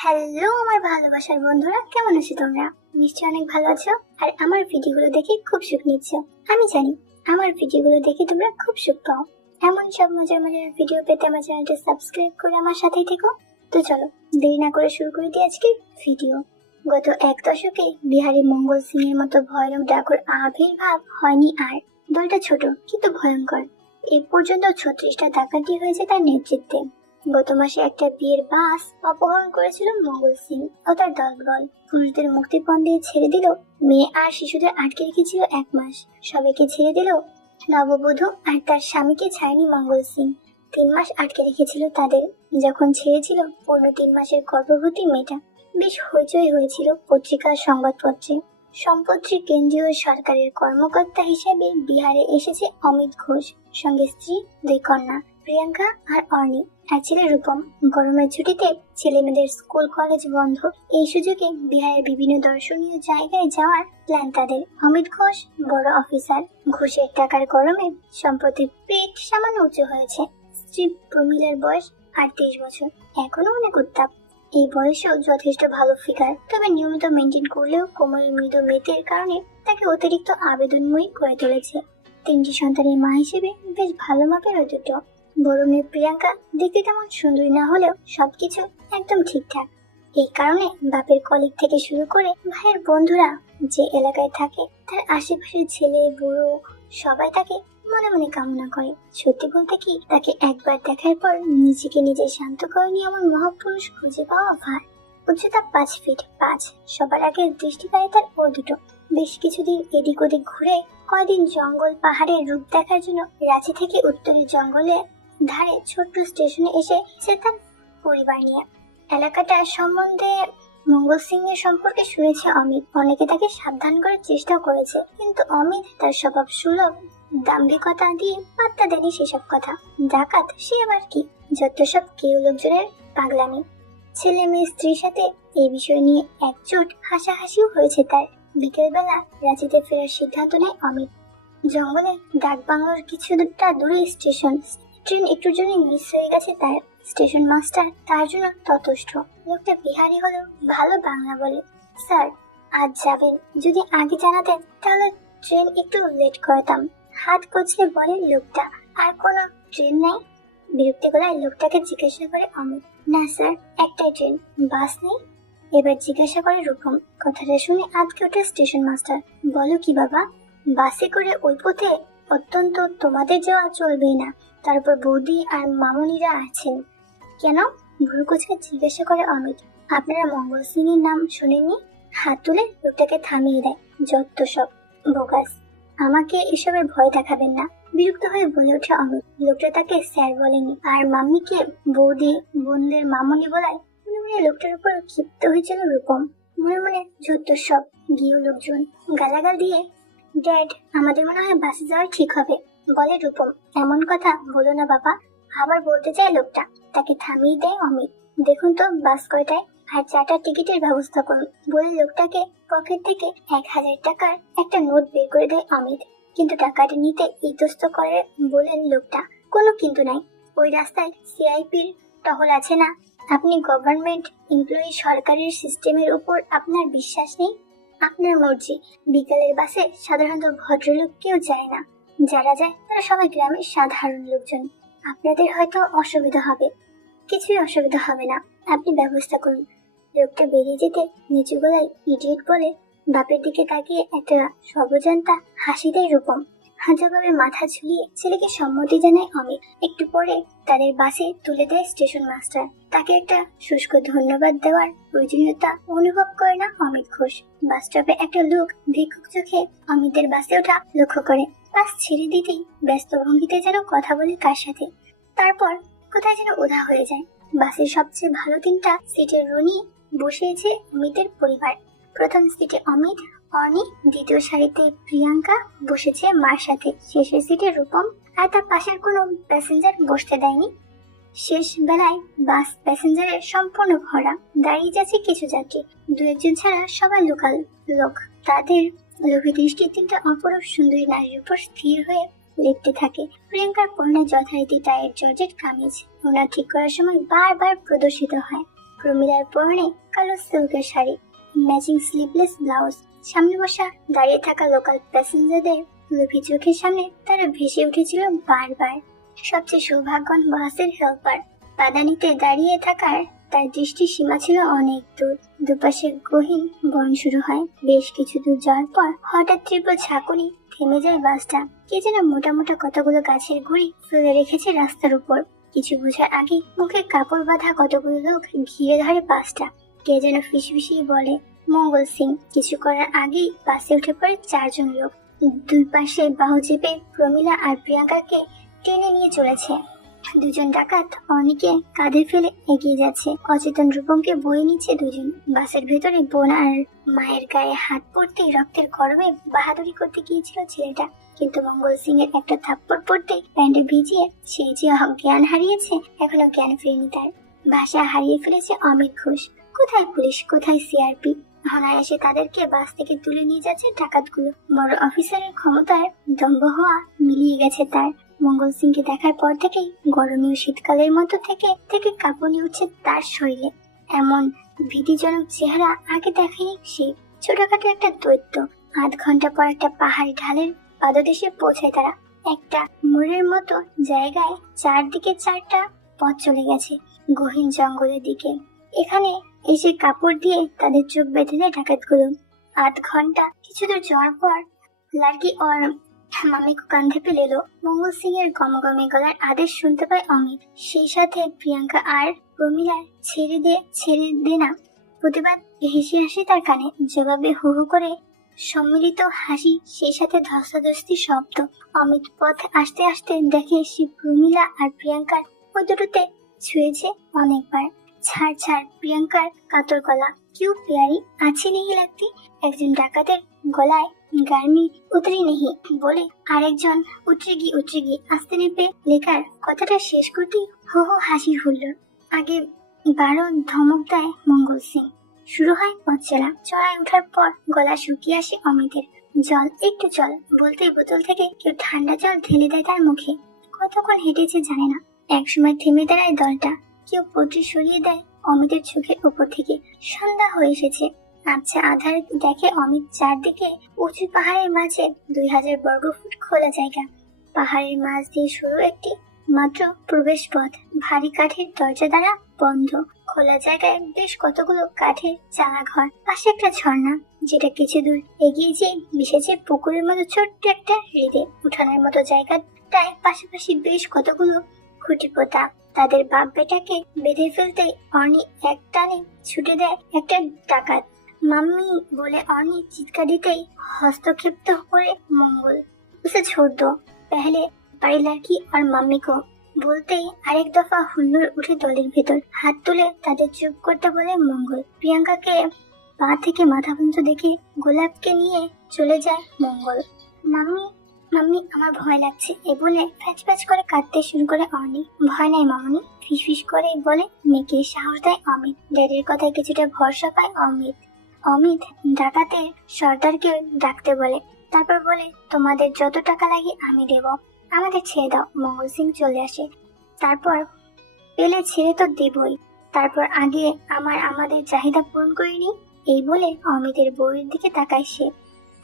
Hello আমার ভালোবাসার বন্ধুরা, কেমন আছো তোমরা? নিশ্চয়ই অনেক ভালো আছো আর আমার ভিডিওগুলো দেখে খুব সুখ নিচ্ছ। আমি জানি আমার ভিডিওগুলো দেখে তোমরা খুব সুখ পাও। এমন সব মজার মজার ভিডিও পেতে আমার চ্যানেলটা সাবস্ক্রাইব করে আমার সাথেই থেকো। তো চলো দেরি না করে শুরু করে দিই আজকের ভিডিও। গত এক দশকে বিহারে মঙ্গল সিং এর মতো ভয়ানক ডাকুর আবির্ভাব হয়নি আর। দলটা ছোট কিন্তু ভয়ঙ্কর। এ পর্যন্ত 36টা ডাকাতি হয়েছে তার নেতৃত্বে। গত মাসে একটা বিয়ের বাস অপহরণ করেছিল মঙ্গল সিং ও তার দলবল। পুরুষদের মুক্তিপণ দিয়ে ছেড়ে দিল, মেয়ে আর শিশুদের আটকে রেখেছিল 1 মাস। সবাইকে ছেড়ে দিল, নববধূ আর তার স্বামীকে ছাড়েনি মঙ্গল সিং। 3 মাস আটকে রেখেছিল তাদের। যখন ছেড়েছিল পূর্ণ 3 মাসের গর্ভবতী মেয়েটা। বেশ হইচই হয়েছিল পত্রিকা সংবাদপত্রে। সম্প্রতি কেন্দ্রীয় সরকারের কর্মকর্তা হিসেবে বিহারে এসেছে অমিত ঘোষ, সঙ্গে স্ত্রী, 2 কন্যা প্রিয়াঙ্কা আর অর্ণি আর ছেলে রূপম। গরমের ছুটিতে ছেলে মেয়েদের স্কুল কলেজ বন্ধ, এই সুযোগে বিহারের বিভিন্ন দর্শনীয় জায়গায় যাওয়ার প্ল্যান তাদের। অমিত ঘোষ বড় অফিসার। ঘোষের টাকার গরমে সম্প্রতি পেট সামান্য উঁচু হয়েছে। স্ত্রী প্রমিলার বয়স 38 বছর, এখনো অনেক উত্তাপ। এই বয়সেও যথেষ্ট ভালো ফিগার, তবে নিয়মিত মেনটেন করলেও কোমরের মৃদু মেতের কারণে তাকে অতিরিক্ত আবেদনময়ী করে তুলেছে। 3টি সন্তানের মা হিসেবে বেশ ভালো মাপের ওই দুটো। বড় মেয়ে প্রিয়াঙ্কা দেখতে তেমন সুন্দরী না হলেও সবকিছু একদম ঠিকঠাক। এই কারণে বাপের কলিগ থেকে শুরু করে ভাইয়ের বন্ধুরা যে এলাকায় থাকে তার আশেপাশের ছেলে বুড়ো সবাই তাকে মনে মনে কামনা করে। সত্যি বলতে কি, তাকে একবার দেখার পর নিজেকে নিজে শান্ত করে নিয়ে এমন মহাপুরুষ খুঁজে পাওয়া ভার। উচ্চতা 5 ফিট 5। সবার আগে দৃষ্টি পায় তার ও দুটো। বেশ কিছুদিন এদিক ওদিক ঘুরে কয়দিন জঙ্গল পাহাড়ের রূপ দেখার জন্য রাঁচি থেকে উত্তরের জঙ্গলে ধারে ছোট্ট স্টেশনে এসে তার পরিবার নিয়ে। এলাকাটা সম্বন্ধে মঙ্গল সিং এর সম্পর্কে শুনেছে অমিত। অনেকে তাকে সাবধান করার চেষ্টা করেছে, কিন্তু অমিত তার স্বভাব সুলভ দাম্ভিকতা দিয়ে পাত্তা দেয়নি সেসব কথা। ডাকাত সে আবার কি, যত সব কেউ লোকজনের পাগলামি। ছেলে মেয়ে স্ত্রীর সাথে এই বিষয় নিয়ে একজোট হাসাহাসিও হয়েছে তার। বিকেলবেলা রাঁচিতে ফেরার সিদ্ধান্ত নেয় অমিত। জঙ্গলে ডাক বাংলোর কিছুটা দূরে স্টেশন। ট্রেন একটুর জন্য মিস হয়ে গেছে তার। স্টেশন মাস্টার তার জন্য ততস্থ। লোকটা বিহারি হলেও ভালো বাংলা বলে। স্যার, আজ যাবেন, যদি আগে জানাতেন তাহলে ট্রেন একটু লেট করতাম। হাত কচলে বলে লোকটা। আর কোনো ট্রেন নেই? বিরক্তি গলায় লোকটাকে জিজ্ঞাসা করে অমিত। না স্যার, একটাই ট্রেন, বাস নেই। এবার জিজ্ঞাসা করে রূপম। কথাটা শুনে আজকে ওঠে স্টেশন মাস্টার। বলো কি বাবা, বাসে করে ওই পথে অত্যন্ত তোমাদের যাওয়া চলবেই না। তারপর বৌদি আর মামুনিরা আছেন। কেন? ভুরু কুচকে জিজ্ঞাসা করে অমিত। আপনারা মঙ্গল সিং এর নাম শুনেননি? হাত তুলে লোকটাকে থামিয়ে দেয়। যত সব বোগাস, আমাকে এসবের ভয় দেখাবেন না, বিরক্ত হয়ে বলে ওঠে অমিত। লোকটা তাকে স্যার বলেনি আর মাম্মিকে বৌদি বোনদের মামুনি বলায় মনে মনে লোকটার উপর ক্ষিপ্ত হয়েছিল রূপম। মনে মনে যত সব গিয়েও লোকজন গালাগাল দিয়ে। ড্যাড, আমাদের মনে হয় বাসে যাওয়া ঠিক হবে, বলে রূপম। এমন কথা বলো না বাবা, আবার বলতে চায় লোকটা। তাকে থামিয়ে দেয় অমিত। দেখুন তো বাস কয়টায় আর 4টা টিকিটের ব্যবস্থা করুন, বলে লোকটাকে পকেট থেকে 1000 টাকার একটা নোট বের করে দেয় অমিত। কিন্তু টাকাটা নিতে ইতস্ত করে বলেন লোকটা। কোনো কিন্তু নাই, ওই রাস্তায় সিআইপির টহল আছে না। আপনি গভর্নমেন্ট এমপ্লয়ি, সরকারের সিস্টেমের উপর আপনার বিশ্বাস নেই? আপনার মর্জি। বিকালের বাসে সাধারণত ভদ্রলোক কেউ যায় না, যারা যায় তারা সবাই গ্রামের সাধারণ লোকজন। আপনাদের হয়তো অসুবিধা হবে। কিছুই অসুবিধা হবে না, আপনি ব্যবস্থা করুন। লোকটা বেরিয়ে যেতে নিচু গলায় ইডিয়েট বলে বাপের দিকে তাকিয়ে একটা সর্বজান্তা হাসি দেয় রূপম। হাজারভাবে মাথা ঝুলিয়ে ছেলেকে সম্মতি জানায় অমিত। একটু পরে তাদের বাসে তুলে দেয় স্টেশন মাস্টার। তাকে একটা শুষ্ক ধন্যবাদ দেওয়ার প্রয়োজনীয়তা অনুভব করে না অমিত ঘোষ। বাস স্টপে একটা লোক ভিক্ষুক চোখে অমিতের বাসে ওঠা লক্ষ্য করে। বাস ছেড়ে দিতেই ব্যস্ত ভঙ্গিতে যেন কথা বলে কার সাথে, তারপর কোথায় যেন উধাও হয়ে যায়। বাসের সবচেয়ে ভালো 3টা সিটের রো নিয়ে বসেছে অমিতের পরিবার। প্রথম সিটে অমিত, অর্ণি, দ্বিতীয় সারিতে প্রিয়াঙ্কা বসেছে মার সাথে, শেষের সিটে রূপম। আর তার পাশের কোনো প্যাসেঞ্জার বসতে দেয়নি। শেষ বেলায় বাস প্যাসেঞ্জারের সম্পূর্ণ ভরা। দাঁড়িয়ে যাচ্ছে কিছু যাত্রী, 2-1 ছাড়া সবাই লোকাল লোক। তাদের লোভী দৃষ্টি 3টা অপরূপ সুন্দরী নারীর উপর স্থির হয়ে লিখতে থাকে। প্রিয়াঙ্কার পরনে যথারীতি টাইয়ের জর্জেট কামিজ। ওনার ঠিক করার সময় বারবার প্রদর্শিত হয়। প্রমিলার পরনে কালো সিল্কের শাড়ি, ম্যাচিং স্লিভলেস ব্লাউজ। সামনে বসা দাঁড়িয়ে থাকা লোকাল প্যাসেঞ্জারদের লোভী চোখের সামনে তারা ভেসে উঠেছিল বারবার। সবচেয়ে সৌভাগ্যবান বাসের হেল্পার পাদানিতে দাঁড়িয়ে থাকার তার দৃষ্টির সীমা ছিল অনেক দূর। দুপাশে গহীন বন শুরু হয়। বেশ কিছু দূর যাওয়ার পর হঠাৎ তীব্র ঝাঁকুনি থেমে যায় বাসটা। কে যেন মোটা মোটা কতগুলো গাছের গুঁড়ি ফেলে রেখেছে রাস্তার উপর। কিছু বোঝার আগে মুখে কাপড় বাঁধা কতগুলো লোক ঘিরে ধরে বাসটা। কে যেন ফিসফিসিয়ে বলে মঙ্গল সিং। কিছু করার আগেই বাসে উঠে পড়ে 4 জন লোক। দুই পাশে বাহু চেপে প্রমিলা আর প্রিয়াঙ্কাকে টেনে নিয়ে চলেছে। 2 জন ডাকাত অর্ণিকে কাঁধে ফেলে এগিয়ে যাচ্ছে। অচেতন রূপমকে বয়ে নিচ্ছে 2 জন। বাসের ভেতরে বোন আর মায়ের গায়ে হাত পড়তে রক্তের গরমে বাহাদুরি করতে গিয়েছিল ছেলেটা, কিন্তু মঙ্গল সিং এর একটা থাপ্পড় পড়তে প্যান্টে ভিজিয়ে সে যে জ্ঞান হারিয়েছে, এখনো জ্ঞান ফেরেনি তার। ভাষা হারিয়ে ফেলেছে অমিত ঘোষ। কোথায় পুলিশ, কোথায় সিআরপি? অনায়াসে তাদেরকে বাস থেকে তুলে নিয়ে যাচ্ছে ডাকাতগুলো। বড় অফিসারের ক্ষমতার দম্ভ হওয়া মিলিয়ে গেছে তার। মঙ্গল সিংকে দেখার পর থেকেই গরমীয় শীতকালের মতো থেকে থেকে কাঁপুনি উঠছে তার শরীরে। এমন ভীতিজনক চেহারা আগে দেখেনি সে। ছোটখাটো একটা দৈত্য। 8 ঘন্টা পর একটা পাহাড়ি ঢালের পাদদেশে পৌঁছায় তারা। একটা মোড়ের মতো জায়গায় 4দিকে 4টা পথ চলে গেছে গহীন জঙ্গলের দিকে। এখানে এসে কাপড় দিয়ে তাদের চোখ বেঁধে দেয় ডাকাতগুলো। 8 ঘন্টা কিছু দূর যাওয়ার পর লাড়কি ওর মামিকে কাঁধে পেলে এলো। মঙ্গল সিং এর গমগমে গলার আদেশ শুনতে পায় অমিত। সেই সাথে প্রিয়াঙ্কা আর প্রমিলার ছেড়ে দে না প্রতিবাদ হেসে হাসি তার কানে। জবাবে হু হু করে সম্মিলিত হাসি, সেই সাথে ধস্তাধস্তি শব্দ। অমিত পথ আসতে আসতে দেখে সে প্রমিলা আর প্রিয়াঙ্কার ওই দুটোতে ছুঁয়েছে অনেকবার। ছাড় ছাড় প্রিয়াঙ্কার কাতর গলা। কিউ প্যারি আছে নেই লাগতি। একজন ডাকাতের গলায় গার্মি উতরি নেহি বলে আরেকজন উতরেগি আস্তে নেপে লেখার কথাটা শেষ করতেই হো হো হাসি হুল্লোড়। আগে 12 ধমক দেয় মঙ্গল সিং। শুরু হয় পথ চলা। চড়াই ওঠার পর গলা শুকিয়ে আসে অমিতের। জল, একটু জল বলতেই বোতল থেকে কেউ ঠান্ডা জল ঢেলে দেয় তার মুখে। কতক্ষণ হেঁটেছে জানে না। একসময় থেমে দাঁড়ায় দলটা। কেউ পট্টি সরিয়ে দেয় অমিতের চোখের উপর থেকে। সন্ধ্যা হয়ে এসেছে। আচ্ছা আধারে দেখে অমিত চারদিকে উঁচু পাহাড়ের মাঝে 2000 বর্গফুট খোলা জায়গা। পাহাড়ের মাঝ দিয়ে শুরু একটি মাত্র প্রবেশ পথ। ভারী কাঠের দরজা দ্বারা বন্ধ। খোলা জায়গায় বেশ কতগুলো কাঠের চালা ঘর। পাশে একটা ঝর্ণা, যেটা কিছু দূর এগিয়ে যেয়ে মিশেছে পুকুরের মতো ছোট্ট একটা হ্রদে। উঠানের মতো জায়গাটায় পাশাপাশি বেশ কতগুলো খুঁটি পোতা। তাদের বাপ বেটাকে বেঁধে ফেলতে অর্ণি এক টানে ছুটে দেয় একটা ডাকাত। মাম্মি বলে অর্ণি চিৎকার দিতেই হস্তক্ষেপ করে মঙ্গল, উসে ছোড় দো, পেহলে বাড়ি লড়কি আর মাম্মি কো বলতেই আরেক দফা হুল্লোড় উঠে দলের ভেতর। হাত তুলে তাদের চুপ করতে বলে মঙ্গল। প্রিয়াঙ্কাকে পা থেকে মাথা পর্যন্ত দেখে গোলাপকে নিয়ে চলে যায় মঙ্গল। মাম্মি মাম্মি আমার ভয় লাগছে এ বলে ফ্যাচ ফ্যাচ করে কাঁদতে শুরু করে অর্ণি। ভয় নাই মামনি, ফিসফিস করে বলে মেয়েকে সাহস দেয় অমিত। ড্যাডির কথায় কিছুটা ভরসা পায় অমিত ডাকাতের সর্দারকে ডাকতে বলে। তারপর বলে তোমাদের যত টাকা লাগে আমি দেব, আমাদের ছেড়ে দাও। মঙ্গল সিং চলে আসে। তারপর পেলে ছেড়ে তো দেবই, তারপর আগে আমাদের চাহিদা পূরণ করে নি। এই বলে অমিতের বউয়ের দিকে তাকায় সে।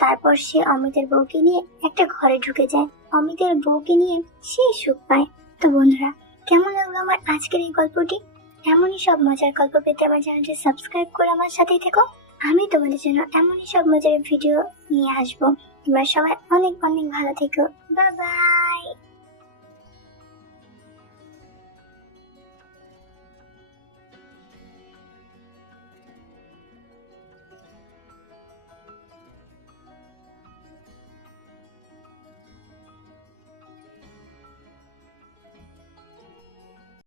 তারপর সে অমিতের বউকে নিয়ে একটা ঘরে ঢুকে যায়। অমিতের বউকে নিয়ে সেই সুখ পায়। তো বন্ধুরা, কেমন লাগলো আমার আজকের এই গল্পটি? এমনই সব মজার গল্প পেতে আমার চ্যানেলটি সাবস্ক্রাইব করে আমার সাথেই থেকো। আমি তোমাদের জন্য এমনই সব মজার ভিডিও নিয়ে আসবো। তোমরা সবাই অনেক অনেক ভালো থেকো। Bye bye.